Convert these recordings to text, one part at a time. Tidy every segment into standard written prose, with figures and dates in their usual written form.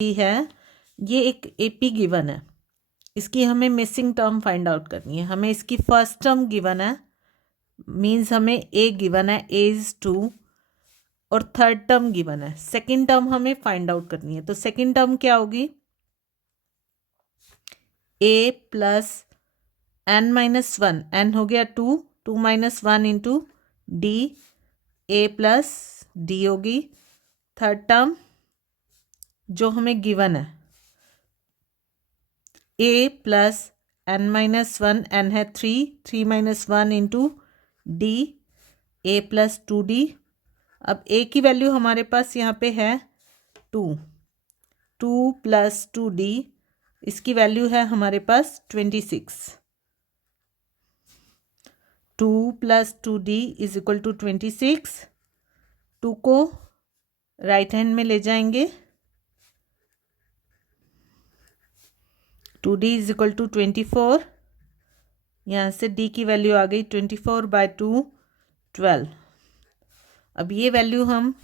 है, ये एक AP गिवन है, इसकी हमें मिसिंग टर्म फाइंड आउट करनी है। हमें इसकी फर्स्ट टर्म गिवन है, मीन्स हमें A गिवन है, A इज 2, और थर्ड टर्म गिवन है, सेकेंड टर्म हमें फाइंड आउट करनी है। तो सेकेंड टर्म क्या होगी, A प्लस n-1, n हो गया 2, 2 - 1 into D, A plus D होगी। थर्ड टर्म जो हमें गिवन है, A प्लस n-1, n है 3, 3 - 1 into D, A plus 2D। अब A की वैल्यू हमारे पास यहाँ पे है 2, 2 प्लस 2D, इसकी वैल्यू है हमारे पास 26। 2 plus 2D is equal to 26। 2 को राइट हैंड में ले जाएंगे, 2D इज इक्वल टू 24। यहाँ से D की वैल्यू आ गई 24/2, 12। अब ये वैल्यू हम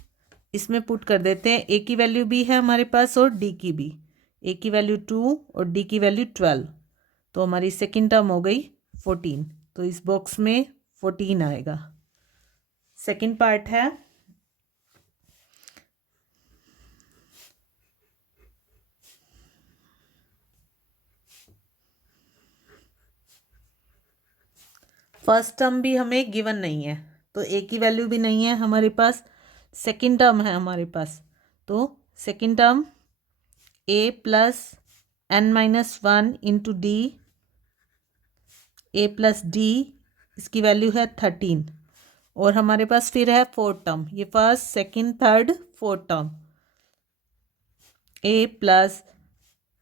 इसमें पुट कर देते हैं। A की वैल्यू भी है हमारे पास और D की भी। A की वैल्यू 2 और D की वैल्यू 12, तो हमारी सेकेंड टर्म हो गई 14। तो इस बॉक्स में 14 आएगा। सेकेंड पार्ट है, फर्स्ट टर्म भी हमें गिवन नहीं है, तो A की वैल्यू भी नहीं है हमारे पास। सेकेंड टर्म है हमारे पास, तो second term A plus n-1 into D, A plus D, इसकी वैल्यू है 13। और हमारे पास फिर है फोर्थ टर्म, ये first second third fourth term, A plus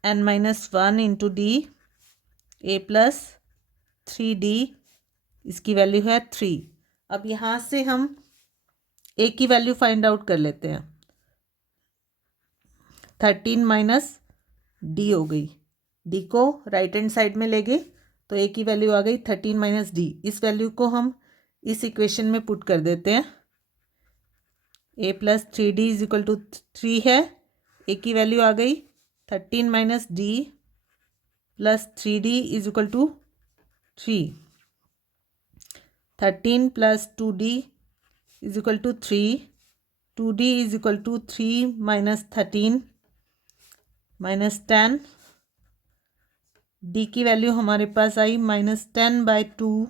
n-1 into D, A plus 3D, इसकी वैल्यू है 3। अब यहाँ से हम A की वैल्यू फाइंड आउट कर लेते हैं। 13 माइनस D हो गई, D को राइट हैंड साइड में ले गए, तो A की वैल्यू आ गई 13 माइनस D। इस वैल्यू को हम इस इक्वेशन में पुट कर देते हैं। A plus 3D is equal to 3 है, A की वैल्यू आ गई 13 minus D plus 3D is equal to 3। 13 plus 2D is equal to 3, 2D is equal to 3 minus 13 minus 10। D की वैल्यू हमारे पास आई -10/2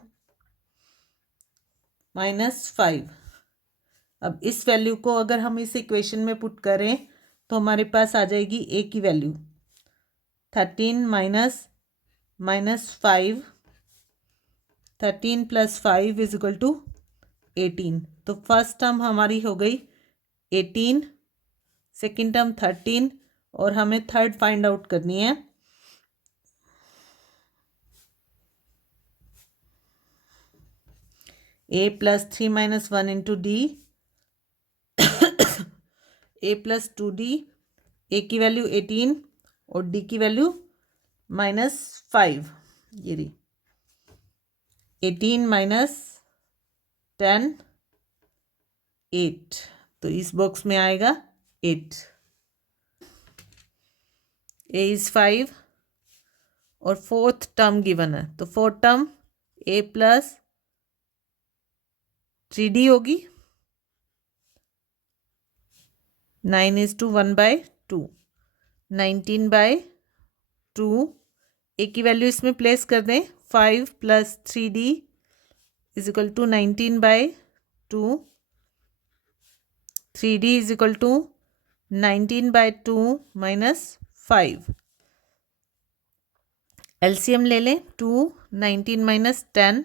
-5। अब इस वैल्यू को अगर हम इस इक्वेशन में पुट करें तो हमारे पास आ जाएगी A की value 13 minus -5, 13 plus 5 is equal to 18। तो फर्स्ट टर्म हमारी हो गई 18, सेकेंड टर्म 13, और हमें थर्ड फाइंड आउट करनी है। A plus 3 - 1 into D, A plus 2D, A की वैल्यू 18 और D की वैल्यू -5। ये रही 18 माइनस 10, 8, तो इस बॉक्स में आएगा 8। A इज 5 और फोर्थ टर्म गिवन है, तो fourth term A plus 3D होगी, 9 इज टू 1/2, 19/2। A की वैल्यू इसमें प्लेस कर दें, 5 plus 3D is equal to 19/2, 3D is equal to 19/2 minus 5। LCM ले लें, 2, 19 minus 10,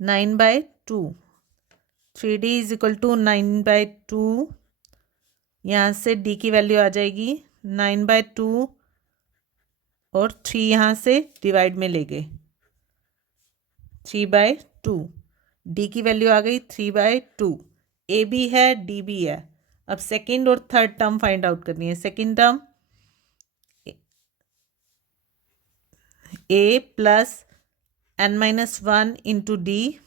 9/2, 3D is equal to 9/2। यहाँ से D की वैल्यू आ जाएगी 9/2 और 3 यहाँ से डिवाइड में ले गए, 3/2। D की वैल्यू आ गई 3/2। A भी है, D भी है। अब सेकेंड और थर्ड टर्म फाइंड आउट करनी है। Second term A plus n-1 into D,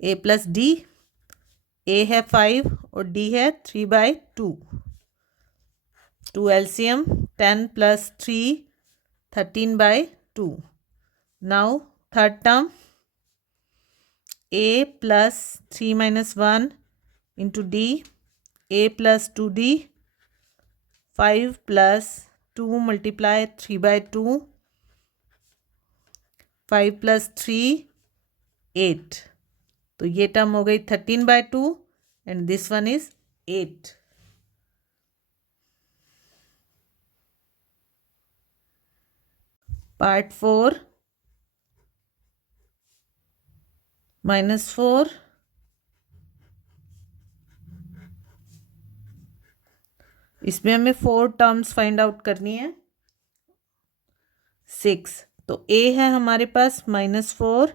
A plus D, A है 5 और D है 3/2, 2 LCM 10 plus 3 13/2. Now third term a plus 3 minus 1 into d, a plus 2d, 5 plus 2 multiply 3/2, 5 plus 3 8. तो ये term हो गई 13/2 and this one is 8. Part 4 -4 इसमें हमें 4 terms find out करनी है. 6 तो a है हमारे पास -4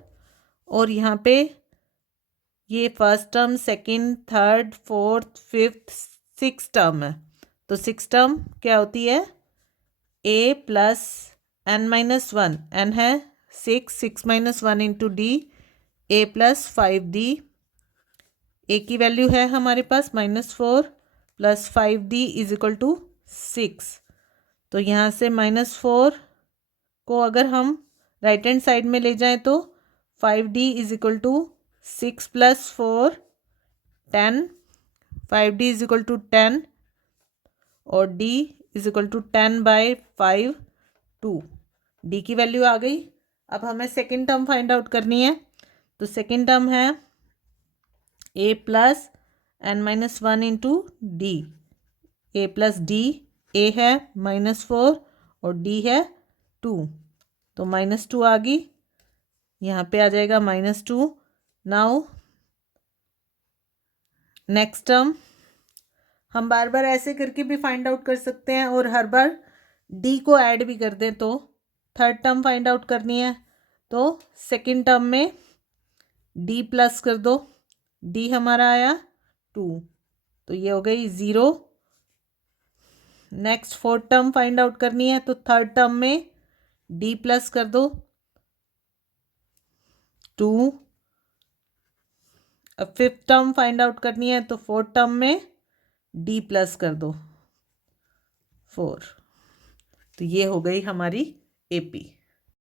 और यहाँ पे ये first term, second, third, fourth, fifth, 6 term है. तो 6 टर्म क्या होती है? a प्लस n-1, n है 6, 6 - 1 into d, a plus 5d. a की वैल्यू है हमारे पास -4 plus 5d is equal to 6. तो यहाँ से -4 को अगर हम राइट हैंड साइड में ले जाएं तो 5d is equal to 6 plus 4 10, 5d is equal to 10 और d is equal to 10/5 2. d की वैल्यू आ गई. अब हमें सेकेंड टर्म फाइंड आउट करनी है. तो सेकेंड टर्म है a plus n-1 into D, a plus D. a है -4 और d है 2. तो -2 आ गई. यहाँ पे आ जाएगा -2. नाउ नेक्स्ट टर्म हम बार बार ऐसे करके भी फाइंड आउट कर सकते हैं और हर बार d को ऐड भी कर दें. तो थर्ड टर्म फाइंड आउट करनी है तो सेकंड टर्म में d प्लस कर दो. d हमारा आया 2 तो ये हो गई 0. Next fourth term find out करनी है तो थर्ड टर्म में d प्लस कर दो 2. अब फिफ्थ टर्म फाइंड आउट करनी है तो फोर्थ टर्म में d प्लस कर दो 4. तो ये हो गई हमारी AP.